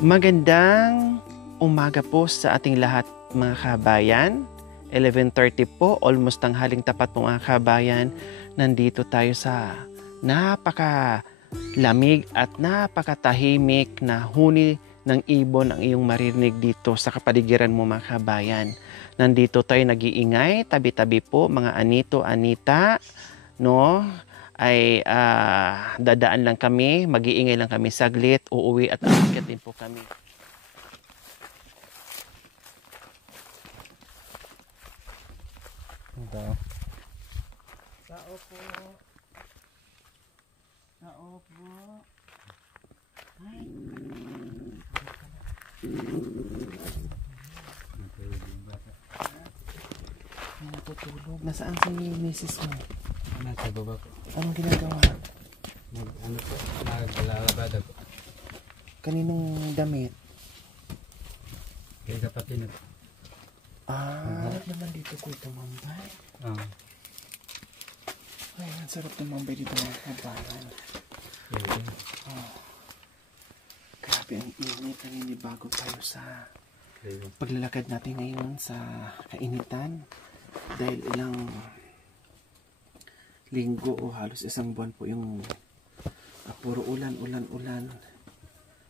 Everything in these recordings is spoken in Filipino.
Magandang umaga po sa ating lahat mga kabayan. 11:30 po, almost tanghaling tapat po mga kabayan. Nandito tayo sa napakalamig at napakatahimik na huni ng ibon ang iyong maririnig dito sa kapaligiran mo mga kabayan. Nandito tayo nag-iingay, tabi-tabi po mga Anito, Anita, no? Ay dadaan lang kami, mag-iingay lang kami saglit, uuwi at aakyat din po kami. Tao po. Tao po. Ay. Natutulog. Nasaan si misis mo? Nasa baba po. Anong ginagawa? Ano po? Naglalabada po. Kaninong damit? Kay kapatid na po. Sarap naman dito ko tumambay. Ay, ang sarap tumambay dito mga kabayan. Grabe ang init. Naninibago tayo sa paglalakad natin ngayon sa kainitan. Dahil ilang linggo o halos isang buwan po yung puro ulan.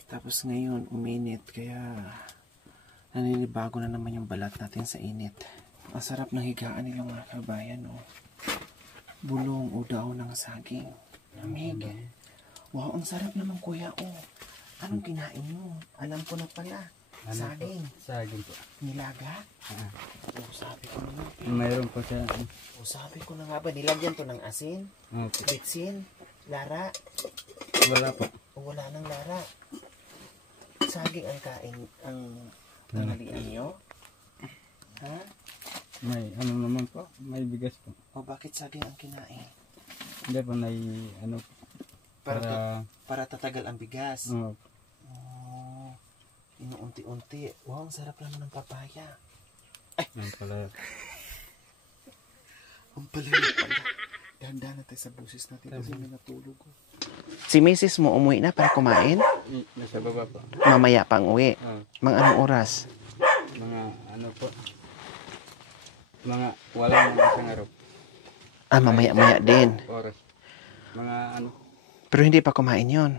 Tapos ngayon uminit kaya naninibago na naman yung balat natin sa init. Ang sarap ng higaan nila mga kabayan. Oh. Bulong o daon ng saging. Lamig. Wow, ang sarap naman kuya. Oh. Anong kinain mo? Alam ko na pala. Saging. Saging po. Nilaga? Oh, sabi ko na. Mayroon po siya. O sabi ko na nga ba, nilagyan to ng asin, bitsin, lara. Wala po. O wala nang lara. Saging ang kain, ang tanghalian nyo? Ha? May ano naman po. May bigas po. O bakit saging ang kinain? Hindi po, may ano po. Para tatagal ang bigas. Oo. Oh, inuunti-unti. Wow, ang sarap naman ng papaya. Ang pala. Ang pala. Dahan-dahan natin sa busis natin kasi may natulog ko. Si Mrs. mo umuwi na para kumain? Nasa baba po. Mamaya pang uwi. Mga anong oras? Mga ano po. Mga walang isang araw. Mamaya-maya din. Oras. Mga ano. Pero hindi pa kumain yon.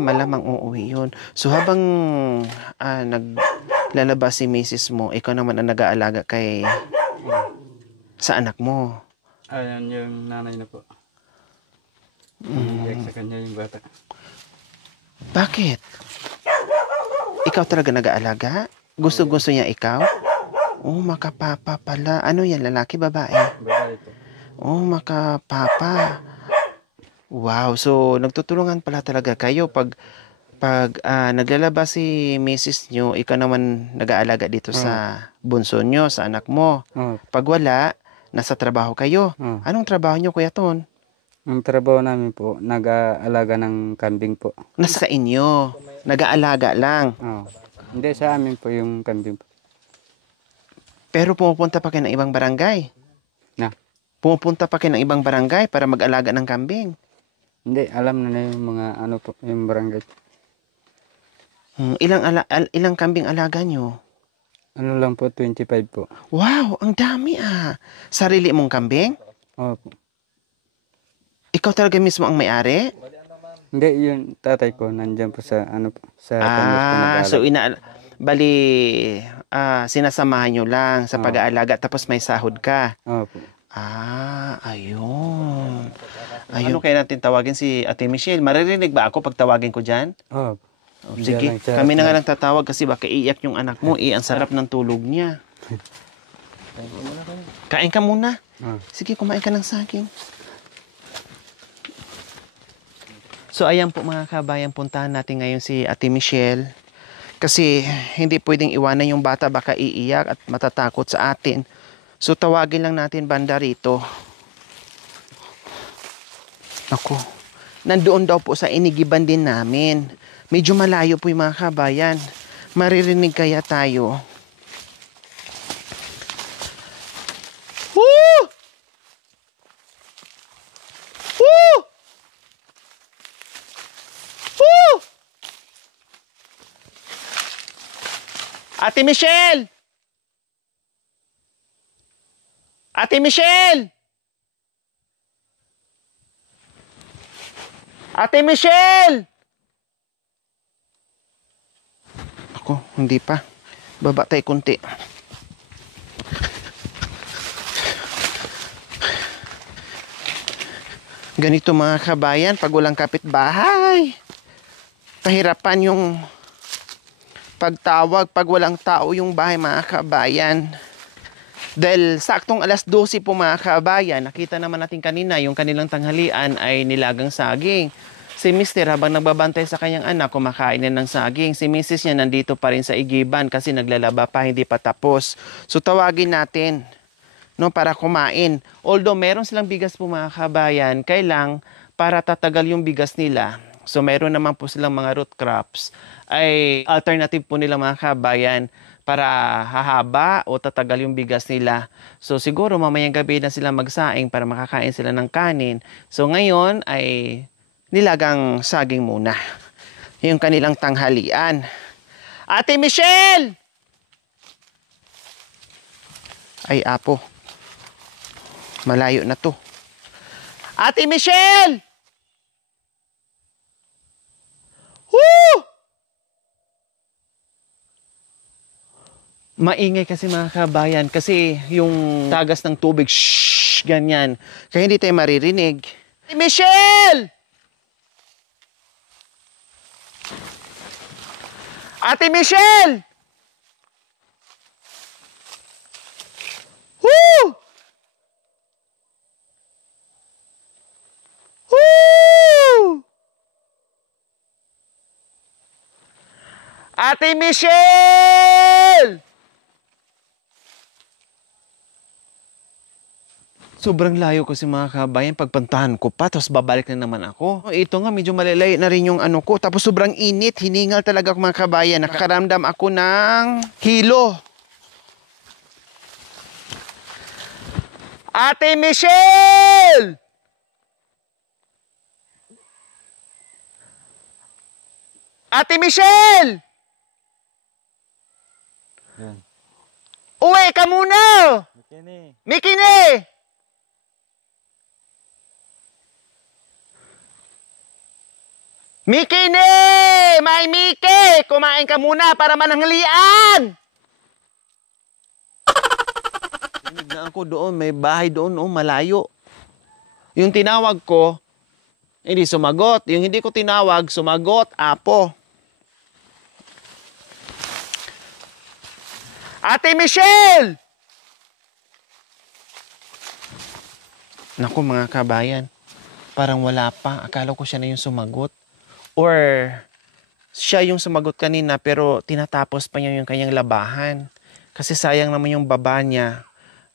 Malamang uuwi yun. So habang naglalabas si Mrs. mo, ikaw naman ang nag-aalaga kay sa anak mo. Ayan yung nanay na po. Iyak sa kanya yung bata. Bakit? Ikaw talaga nag-aalaga? Gusto niya ikaw? Oh, makapapa pala. Ano yan, lalaki, babae? Babae po. Oh, makapapa. Wow, so nagtutulungan pala talaga kayo pag naglalabas si Mrs. nyo, ikaw naman nag-aalaga dito sa bunso nyo, sa anak mo. Pag wala, nasa trabaho kayo. Anong trabaho nyo, Kuya Ton? Ang trabaho namin po, nag-aalaga ng kambing po. Nasa inyo, nag-aalaga lang. Hindi, sa amin po yung kambing po. Pero pumupunta pa kayo ng ibang barangay? Pumupunta pa kayo ng ibang barangay para mag-alaga ng kambing? Hindi, alam na yung mga ano po, yung barangay. Ilang kambing alaga nyo? Ano lang po, 25 po. Wow, ang dami Sarili mong kambing? Opo. Ikaw talaga mismo ang may-ari? Hindi, yung tatay ko nandyan po sa ano po, sa so sinasamahan nyo lang sa pag-aalaga tapos may sahod ka? Opo. Ayun. Ano kaya natin tawagin si Ate Michelle? Maririnig ba ako pag tawagin ko dyan? Opo. Sige, kami na nga lang tatawag kasi baka iiyak yung anak mo. Ang sarap ng tulog niya. Kain ka muna. Sige, kumain ka ng saging. So ayan po mga kabayan, puntahan natin ngayon si Ate Michelle. Kasi hindi pwedeng iwanan yung bata, baka iiyak at matatakot sa atin. So tawagin lang natin banda rito. Ako, nandoon daw po sa inigiban din namin. Medyo malayo po yung mga kabayan. Maririnig kaya tayo. Woo! Woo! Woo! Ate Michelle! Ate Michelle! Ate Michelle! Ako, hindi pa. Baba tayo kunti. Ganito mga kabayan, pag walang kapitbahay. Pahirapan yung pagtawag pag walang tao yung bahay mga kabayan. Dahil saktong alas 12 po mga kabayan, nakita naman natin kanina yung kanilang tanghalian ay nilagang saging. Si Mister habang nagbabantay sa kanyang anak, kumakain na ng saging. Si Mrs. niya nandito pa rin sa igiban kasi naglalaba pa, hindi pa tapos. So tawagin natin, no, para kumain. Although meron silang bigas po mga kabayan, kailang para tatagal yung bigas nila. So meron naman po silang mga root crops, ay alternative po nila mga kabayan para hahaba o tatagal yung bigas nila. So siguro mamayang gabi na sila magsaing para makakain sila ng kanin. So ngayon ay nilagang saging muna. Yung kanilang tanghalian. Ate Michelle! Ay apo. Malayo na to. Ate Michelle! Woo! Maingay kasi mga kabayan kasi yung tagas ng tubig, shhh, ganyan. Kaya hindi tayo maririnig. Ate Michelle! Ate Michelle! Woo! Woo! Ate Michelle! Sobrang layo kasi mga kabayan, pagpantahan ko pa, tapos babalik na naman ako. Ito nga, medyo malalayo na rin yung ano ko. Tapos sobrang init, hiningal talaga ako mga kabayan. Nakakaramdam ako ng hilo. Ate Michelle! Ate Michelle! Yan. Uwi ka muna! Mikini. Mikini! Mikini! May Miki! Kumain ka muna para mananghalian! Rinig na ako doon, may bahay doon, oh, malayo. Yung tinawag ko, hindi sumagot. Yung hindi ko tinawag, sumagot, apo. Ate Michelle! Naku mga kabayan, parang wala pa. Akala ko siya na yung sumagot. Or siya yung sumagot kanina pero tinatapos pa niya yung kanyang labahan. Kasi sayang naman yung baba niya.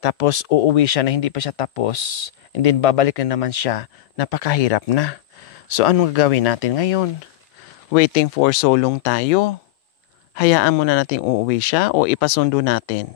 Tapos uuwi siya na hindi pa siya tapos. And then babalik na naman siya. Napakahirap na. So anong gagawin natin ngayon? Waiting for so long tayo? Hayaan muna nating uuwi siya o ipasundo natin?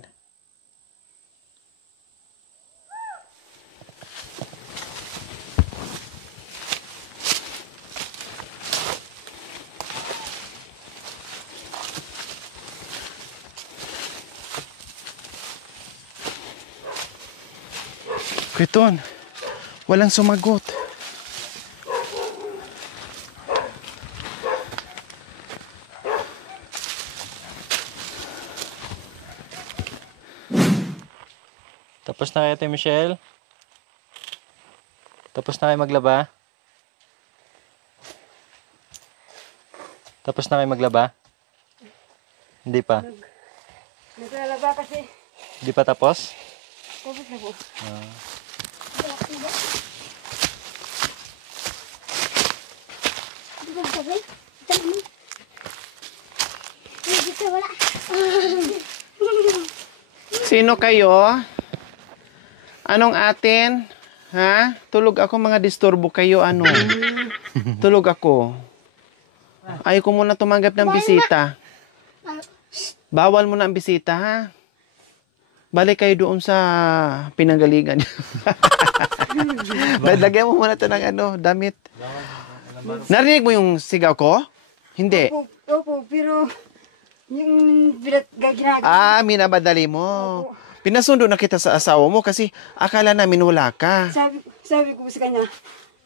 Kriton, walang sumagot. Tapos na kayo, Ate Michelle? Tapos na kayo maglaba? Tapos na kayo maglaba? Hindi pa? Naglalaba kasi. Hindi pa tapos? Tapos na po. Sino kayo? Anong atin? Ha? Tulog ako, mga disturbo kayo, ano? Tulog ako. Ayaw ko muna tumanggap ng bisita. Bawal mo na ang bisita, ha? Balik kayo doon sa pinanggalingan. Lagyan mo muna ito ng ano, damit. Narinig mo yung sigaw ko? Hindi. Opo, pero Yung ginagawa. Minabadali mo. Pinasundo na kita sa asawa mo kasi akala namin wala ka. Sabi ko sa kanya,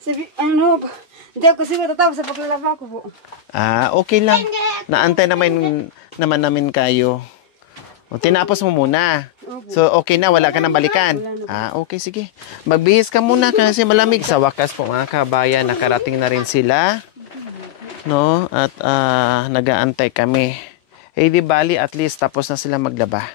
hindi ako kasi matatapos sa paglalaba ko po. Okay lang. Naantay naman namin kayo. O, tinapos mo muna. So, okay na. Wala ka nang balikan. Okay, sige. Magbihis ka muna kasi malamig. Sa wakas po mga kabayan, nakarating na rin sila. No? At nagaantay kami. Di bali, at least tapos na sila maglaba.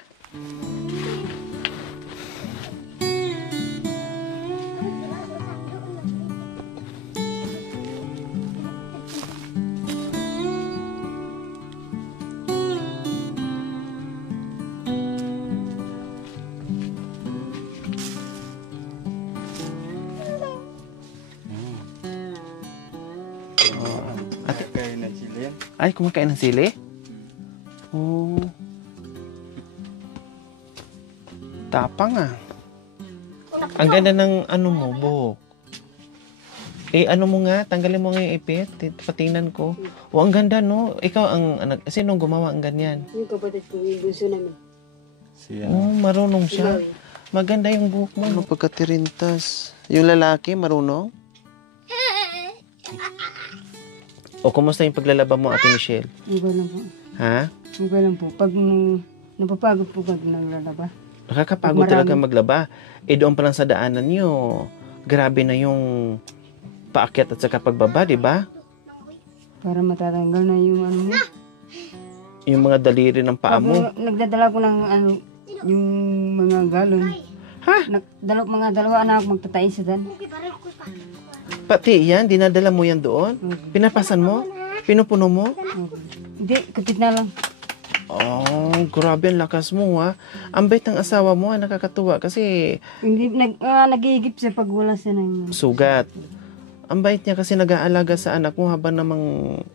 Kayo na sila yan. Ay, kumakain ng sili? Oh. Tapang Ang ganda ng mo, buhok. Ano mo nga, tanggalin mo nga yung ipit. Patingnan ko. Ang ganda, no? Ikaw ang anak. Sinong gumawa ang ganyan? Yung kapatid ko, yung bunso namin. Siya. Marunong siya. Maganda yung buhok mo. Ano pagkatirintas? Yung lalaki, marunong? Kumusta yung paglalaba mo, Ate Michelle? Okay lang po. Ha? Okay lang po. Pag napapagod po pag naglalaba. Nakakapagod talaga maglaba. Doon pa lang sa daanan nyo. Grabe na yung paakyat at saka pagbaba, di ba? Para matatanggal na yung mo. Yung mga daliri ng paa mo. Nagdadala ko ng yung mga galon. Mga dalawa anak magtatain sa dan. Pati yan, dinadala mo yan doon? Pinapasan mo? Pinupuno mo? Hindi, kapit na lang. Grabe ang lakas mo Ang bait ng asawa mo nakakatuwa kasi Hindi, nag-iigip siya pag wala siya ng sugat. Ang bait niya kasi nag-aalaga sa anak mo habang namang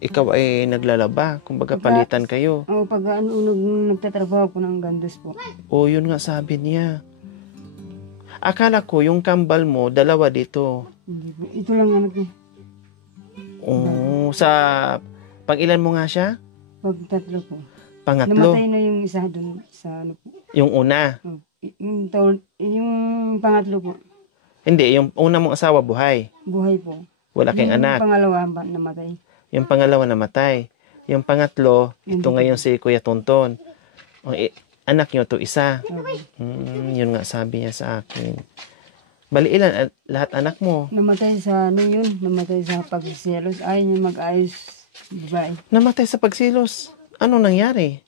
ikaw ay naglalaba. Kumbaga palitan kayo. Pag nagtatrabaho ko ng gandos po. Yun nga sabi niya. Akala ko yung kambal mo, dalawa dito. Ito lang anak niya. Sa pang-ilan mo nga siya? Pag tatlo po. Pangatlo? Namatay na yung isa doon sa po. Yung una? Yung pangatlo po. Hindi, yung una mong asawa buhay. Buhay po. Wala kang anak. Yung pangalawa namatay. Yung pangalawa namatay. Yung pangatlo, ito ngayon si Kuya Tonton. Anak niyo to isa. Yun nga sabi niya sa akin. Bali ilan lahat anak mo? Namatay sa namatay sa pagsiselos. Ayaw niya mag-ayos babae. Namatay sa pagsilos. Ano nangyari?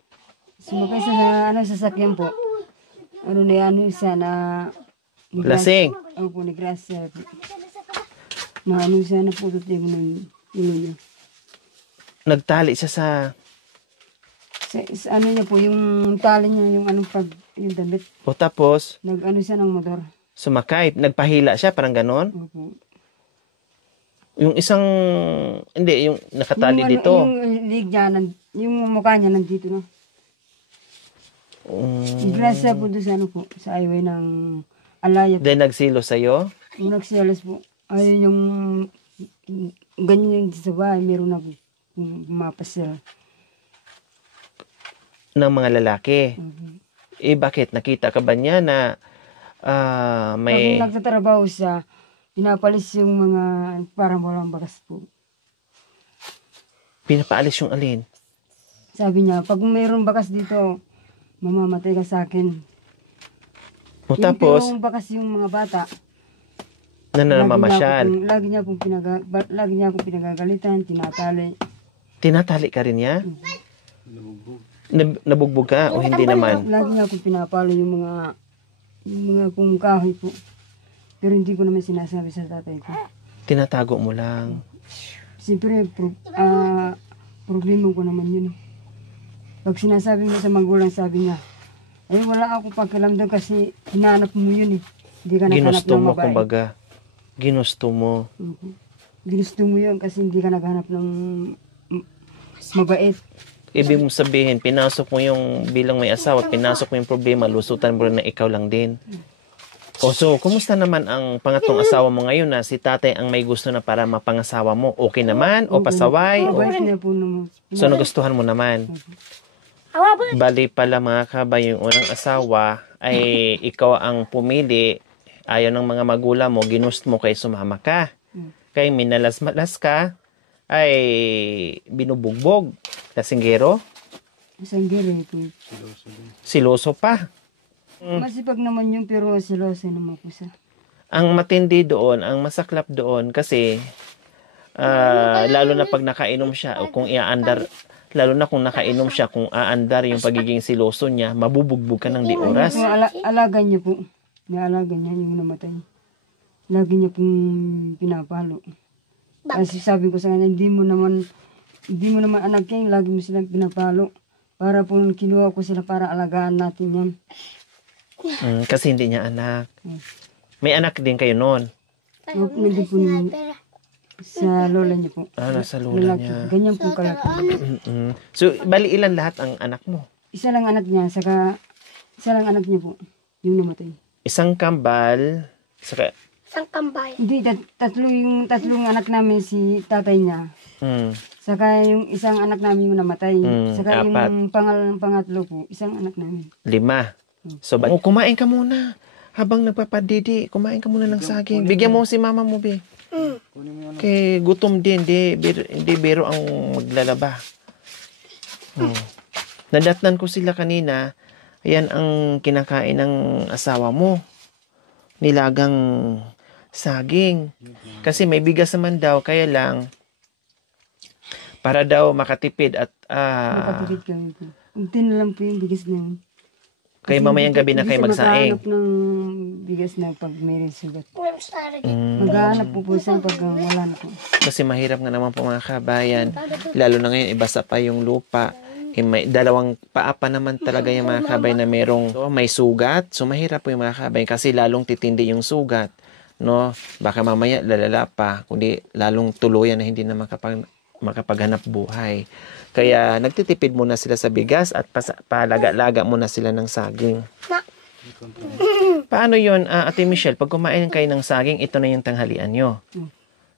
Sumakay sa sasakyan po. Siya na lasing. Opo, negrasya. Na siya na putot yung ulo niya. Nagtali siya sa niya po, yung tali niya, yung damit. tapos? Siya ng motor. Sumakay. Nagpahila siya, parang ganon? Opo. Yung isang, hindi, yung nakatali dito. Yung lig niya, yung mukha niya nandito na. Grasya po doon sa sa highway ng Alaya. Then nagsilos sa'yo? Yung nagsiyalas po. Ayun yung ganyan yung sa bahay, meron na pumapasyal. Ng mga lalaki? Bakit? Nakita ka ba niya na may... Pag nagtatrabaho siya, pinapalis yung mga parang walang bagas po. Pinapaalis yung alin? Sabi niya, pag mayroong bakas dito, mamamatay ka sa akin. Tapos? Yung bakas yung mga bata. Namamasyal. Lagi niya akong pinagagalitan, tinatali. Tinatali ka rin niya? Nabugbog ka o hindi naman? Lagi niya akong pinapalo yung mga kung kahoy po. Pero hindi ko naman sinasabi sa tatay ko. Tinatago mo lang. Siyempre, problema ko naman yun. Pag sinasabi mo sa magulang, sabi niya, wala akong pakialamdan kasi hinahanap mo yun . Hindi ka naghanap Ginusto ng mo, babae. kumbaga. Ginusto mo. Ginusto mo yun kasi hindi ka naghanap ng mabait. Ibig mong sabihin, pinasok mo yung bilang may asawa, pinasok mo yung problema, lusutan mo rin na ikaw lang din. So, kumusta naman ang pangatlong asawa mo ngayon na si tatay ang may gusto na para mapangasawa mo? Okay naman? O pasaway? Mabait niya po naman. So, nagustuhan mo naman? Bali pala mga kabay, yung unang asawa ay ikaw ang pumili. Ayaw ng mga magulang mo, ginust mo kay sumama ka. Kay minalas-malas ka, ay binubugbog. Lasinggero, Isang giri po. siloso pa. Masipag naman yung pero siloso naman po sa. Ang matindi doon, ang masaklap doon kasi lalo na pag nakainom siya o kung iaandar, lalo na kung nakainom siya, kung aandar yung pagiging siloso niya, mabubugbog ka ng di oras. Yung alaga niya po. Naalaga niya yung namatay. Lagi niya pong pinapalo. Kasi sabi ko sa kanya, hindi mo naman anak yan, lagi mo silang pinapalo. Para po kinuha ko sila para alagaan natin yan. Kasi hindi niya anak. May anak din kayo noon. Nandun po sa lola niya po. Nasa lola Lalaki. niya. Ganyan po kalaki. So, bali ilan lahat ang anak mo? Isa lang anak niya, saka isa lang anak niya po, yung namatay. Isang kambal, saka, Hindi, tatlong anak namin si tatay niya. Saka yung isang anak namin yung namatay. Saka apat. yung pangatlo po, isang anak namin. 5. So, kumain ka muna. Habang nagpapadidi, kumain ka muna ng saging. Bigyan mo si mama mo, be. Kay gutom din, hindi biro ang maglalaba. Nadatnan ko sila kanina. Ayan ang kinakain ng asawa mo. Nilagang saging. Kasi may bigas naman daw, kaya lang para daw makatipid at Nakatipid kami po. Unti na lang po yung bigas na yun. kay mamayang gabi na kayo magsaing. Hindi siya ng bigas na pag may sugat. Maghahanap po siya pag wala na po. Kasi mahirap nga naman po mga kabayan. Lalo na ngayon, ibasa pa yung lupa. May dalawang paa pa naman talaga yung mga kabayan na may sugat. So mahirap po yung mga kabayan kasi lalong titindi yung sugat. No? Baka mamaya lalala pa. Kundi lalong tuluyan na hindi na makapaghanap buhay. Kaya nagtitipid muna sila sa bigas at palaga-laga muna sila ng saging. Paano yun, Ate Michelle? Pag kumain kayo ng saging, ito na yung tanghalian nyo.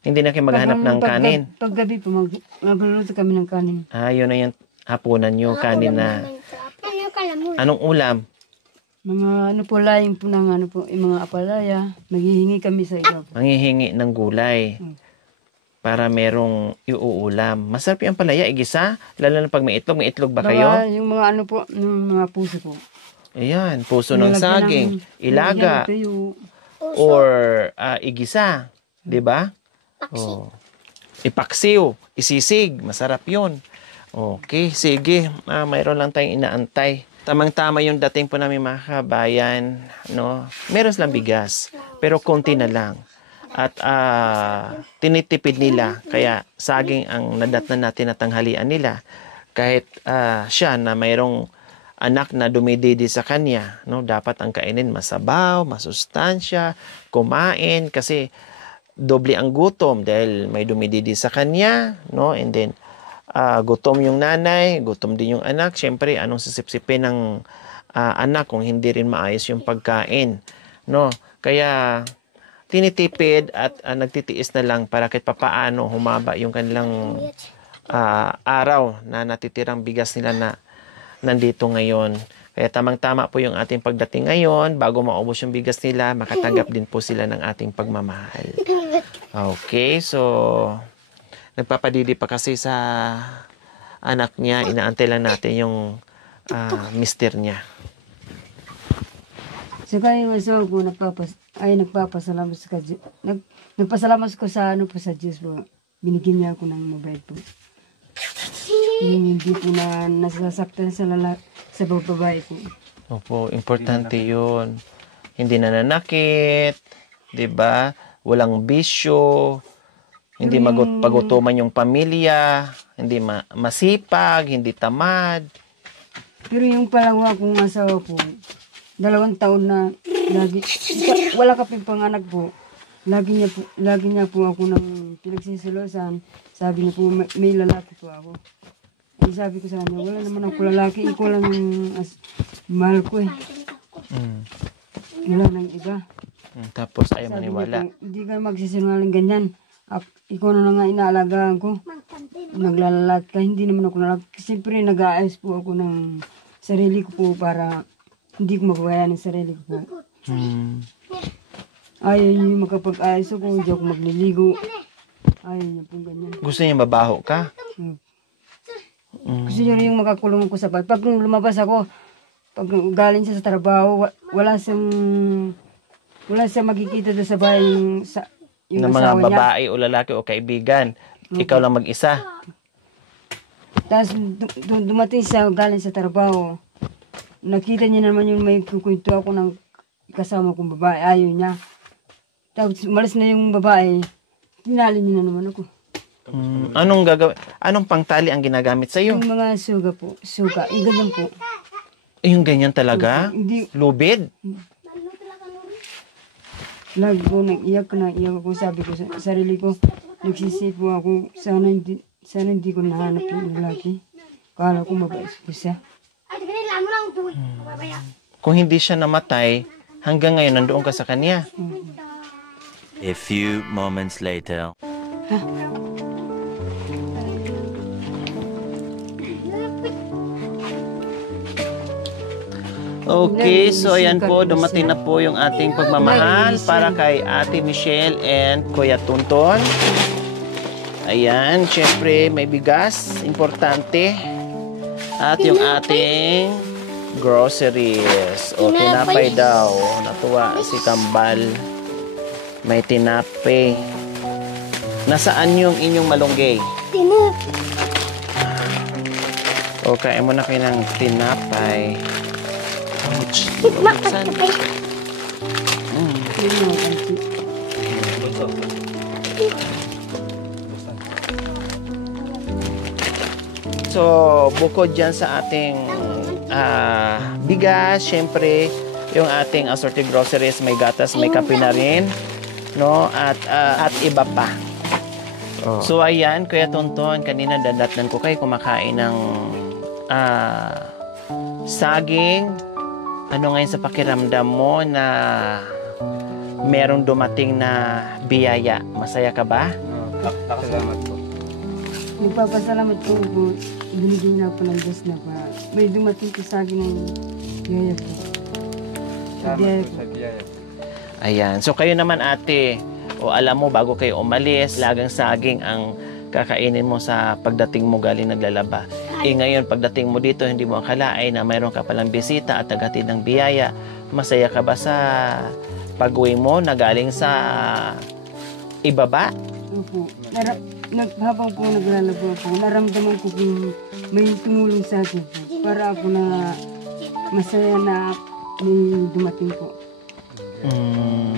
Hindi na kayo maghanap ng kanin. Paggabi po, magluluto kami ng kanin. Yun na yung hapunan nyo, kanin na. Anong ulam? Mga laing po ng yung mga apalaya. Maghihingi kami sa iba po. Manghihingi ng gulay. Para merong iuulam. Masarap yung palaya, igisa. Lalo na pag may itlog ba kayo? Yung mga yung mga puso po. Ayan, puso ng saging, ilaga, or igisa. Diba? Oh. Ipaksiw, isisig, masarap yun. Okay, sige. Mayroon lang tayong inaantay. Tamang-tama yung dating po namin mga kabayan. No? Meron lang bigas, pero konti na lang. At tinitipid nila. Kaya saging ang nadatnan natin na tanghalian nila. Kahit siya na mayroong anak na dumididi sa kanya, no, dapat ang kainin masabaw, masustansya, kumain kasi doble ang gutom dahil may dumididi sa kanya, no, and then gutom yung nanay, gutom din yung anak. Syempre, anong sisipsipin ng anak kung hindi rin maayos yung pagkain, no? Kaya tinitipid at nagtitiis na lang para kahit papaano humaba yung kanilang araw na natitirang bigas nila na nandito ngayon. Kaya tamang-tama po yung ating pagdating ngayon. Bago maubos yung bigas nila, makatanggap din po sila ng ating pagmamahal. Okay, so nagpapadidi pa kasi sa anak niya. Inaantay lang natin yung mister niya. Saka yung asawa ko nagpapasalamat sa Diyos. Nagpasalamat ko sa sa Diyos po. Binigyan niya ako ng mabait po. Yung hindi po na nasasaktan sa babae po. Opo, importante yun. Hindi nananakit, 'di ba? Walang bisyo, hindi pagutuman yung pamilya, hindi masipag, hindi tamad. Pero yung palawa kong asawa po, 2 taon na lagi wala kaping panganak po. Lagi niya po ako nang pinagsisilosan. Sabi niya po may lalaki po ako. Eh, sabi ko sa kanya, wala naman ako lalaki, ikaw lang yung mahal ko eh. Wala nang iba. Tapos ayaw Sabi maniwala. niya po, hindi ka magsisinungaling ganyan. Ikaw na nga inaalagaan ko. Naglalalat ka, hindi naman ako nalag. Siyempre nag-aayos po ako ng sarili ko po para hindi ko magawaya ng sarili ko po. Ayaw niyo makapag-ayos ako, hindi ako magliligo. Ayaw niyo po ganyan. Gusto niya mabaho ka? Gusto niyo rin yung makakulong ako sa bahay. Pag lumabas ako, pag galing siya sa trabaho, wala siyang makikita doon sa bahay yung Ng mga asawa niya. babae o lalaki o kaibigan. Ikaw lang mag-isa. Tapos dumating siya galing sa trabaho. Nakita niya naman yung may kukwento ako ng kasama kong babae. Ayaw niya. Tapos umalis na yung babae. Tinali niya na naman ako. Anong pangtali ang ginagamit sa iyo? Yung mga suga po. Suga. Yung ganyan po. Yung ganyan talaga? Hindi. Lubid? Lagi ko nag-iyak ako. Sabi ko sa sarili ko. Nagsisipo ako. Sana hindi ko nahanap yung lalaki. Kala ko mabait ko siya. Kung hindi siya namatay, hanggang ngayon nandoon ka sa kanya. A few moments later. Okay, so ayan po, dumating na po yung ating pagmamahal para kay Ate Michelle and Kuya Tunton. Ayan, syempre may bigas, importante. At yung ating groceries. O, tinapay daw. Natuwa si Kambal. May tinapay. Nasaan yung inyong malunggay? O, kain mo na kayo ng tinapay. Ouch. Buksan. So, bukod dyan sa ating bigas, syempre, yung ating assorted groceries, may gatas, may kape na rin, no? At iba pa. So, ayan, Kuya Tonton, kanina dadatnan ko kayo kumakain ng saging. Ano ngayon sa pakiramdam mo na merong dumating na biyaya? Masaya ka ba? Salamat po. Nagpapasalamat ko po. Binigyan na po ng Diyos na pa. May dumating po sa akin ng biyaya po. Salamat po sa biyaya. Ayan. So kayo naman ate, o alam mo bago kayo umalis, lagang saging ang kakainin mo sa pagdating mo galing naglalaba. Ngayon pagdating mo dito, hindi mo akalain na mayroon ka palang bisita at tagatid ng biyaya. Masaya ka ba sa pag-uwi mo na galing sa ibaba? Opo. Habang po naglalaba po, naramdaman ko kung may tumulong sa akin po. Para ako na masaya na may dumating po.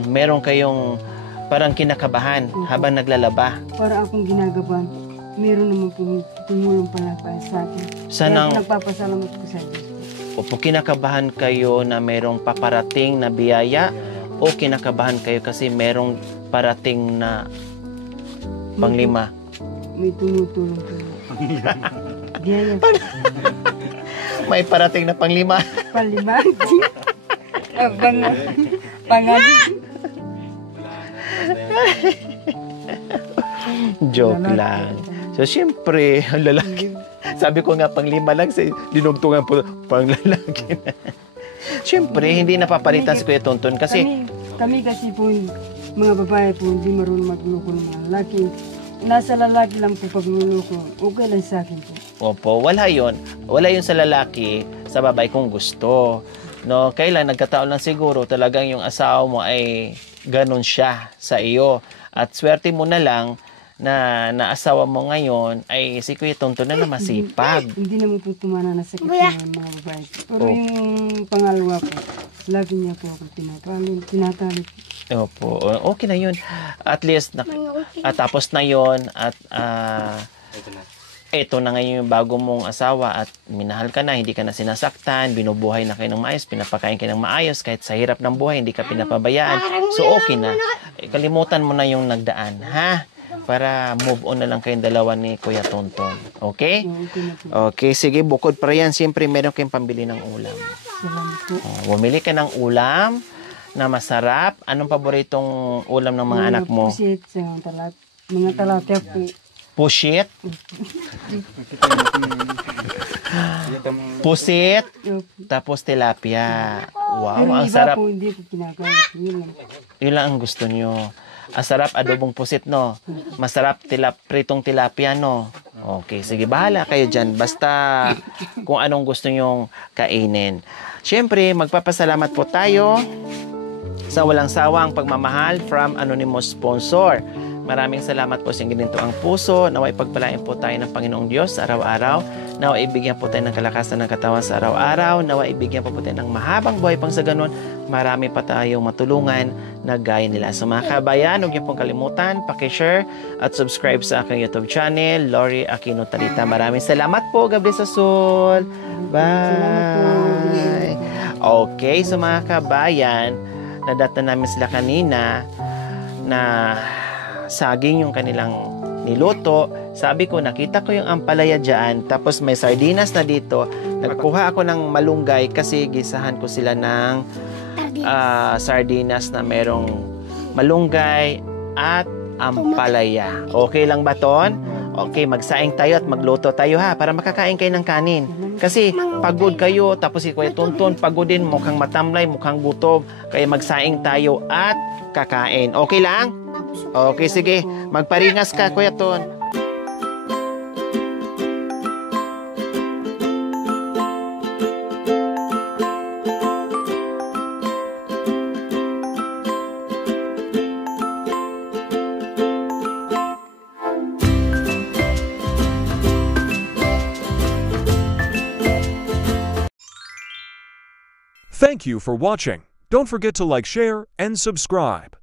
Meron kayong parang kinakabahan habang naglalaba. Para akong ginagabahan. Meron naman po tumulong pala para sa akin. Sanang- Kaya nagpapasalamat ko sa Diyos po. Opo, kinakabahan kayo na merong paparating na biyaya o kinakabahan kayo kasi merong parating na panglima? May tumutulong po. Biyaya po. May parating na panglima. Palibag. Pangalit. Joke lang. So, siyempre, ang lalaki. Sabi ko nga, panglima lang. Dinugtungan po, panglalaki na. Siyempre, hindi napapalitan si Kuya Tonton kasi Kami kasi po, mga babae po, hindi marunong magluluko ng mga lalaki. Nasa lalaki lang po pagluluko. Okay lang sa akin po. opo, wala yun. Wala yun sa lalaki, sa babae kung gusto. No, kailan nagkataon lang siguro talagang yung asawa mo ay ganun siya sa iyo. At swerte mo na lang na naasawa mo ngayon ay si Kuya Tonton na masipag. Hindi naman po tumana na sakit ng mga babae. Pero yung pangalawa po, lagi niya po ako tinatali. Opo, okay na yun. At least, tapos na yun at eto na ngayon yung bago mong asawa at minahal ka na, hindi ka na sinasaktan, binubuhay na kayo ng maayos, pinapakain kayo ng maayos, kahit sa hirap ng buhay, hindi ka pinapabayaan. So, okay na. Kalimutan mo na yung nagdaan, ha? Para move on na lang kayong dalawa ni Kuya Tonton. Okay? Okay na po. Okay, sige, bukod pa yan, siyempre meron kayong pambili ng ulam. Salamat po. Bumili ka ng ulam na masarap. Anong paboritong ulam ng mga anak mo? Pusit sa talat. Mga talapia po. Pusit. Pusit. Opo. Tapos tilapia. Wow, Pero ang iba sarap. po, hindi ko kinakain. Yun lang. Yun lang ang gusto nyo. Ang sarap adobong pusit, no? Masarap pritong tilapia, no? Okay, sige, bahala kayo dyan. Basta kung anong gusto nyong kainin. Siyempre, magpapasalamat po tayo sa walang sawang pagmamahal from anonymous sponsor. Maraming salamat po sa inyong ginintong puso. Naway pagpalain po tayo ng Panginoong Diyos sa araw-araw. Naway ibigyan po tayo ng kalakasan ng katawan sa araw-araw. Naway ibigyan po tayo ng mahabang buhay pang sa ganun. Marami pa tayong matulungan na gaya nila. So mga kabayan, huwag niyo pong kalimutan, pakishare at subscribe sa aking YouTube channel, Lori Aquino Talita. Maraming salamat po. God bless us all. Bye. Okay, so mga kabayan, nadata namin sila kanina na saging yung kanilang niluto. Sabi ko, nakita ko yung ampalaya dyan, tapos may sardinas na dito. Nagkuha ako ng malunggay kasi gisahan ko sila ng sardinas na merong malunggay at ampalaya. Okay lang ba ton? Okay, magsaing tayo at magluto tayo ha, para makakain kayo ng kanin. Kasi pagod kayo, tapos si Kuya Tonton, pagod din, mukhang matamlay, mukhang gutom. Kaya magsaing tayo at kakain. Okay lang? Okay, sige. Magparingas ka, Kuya Ton. Thank you for watching. Don't forget to like, share, and subscribe.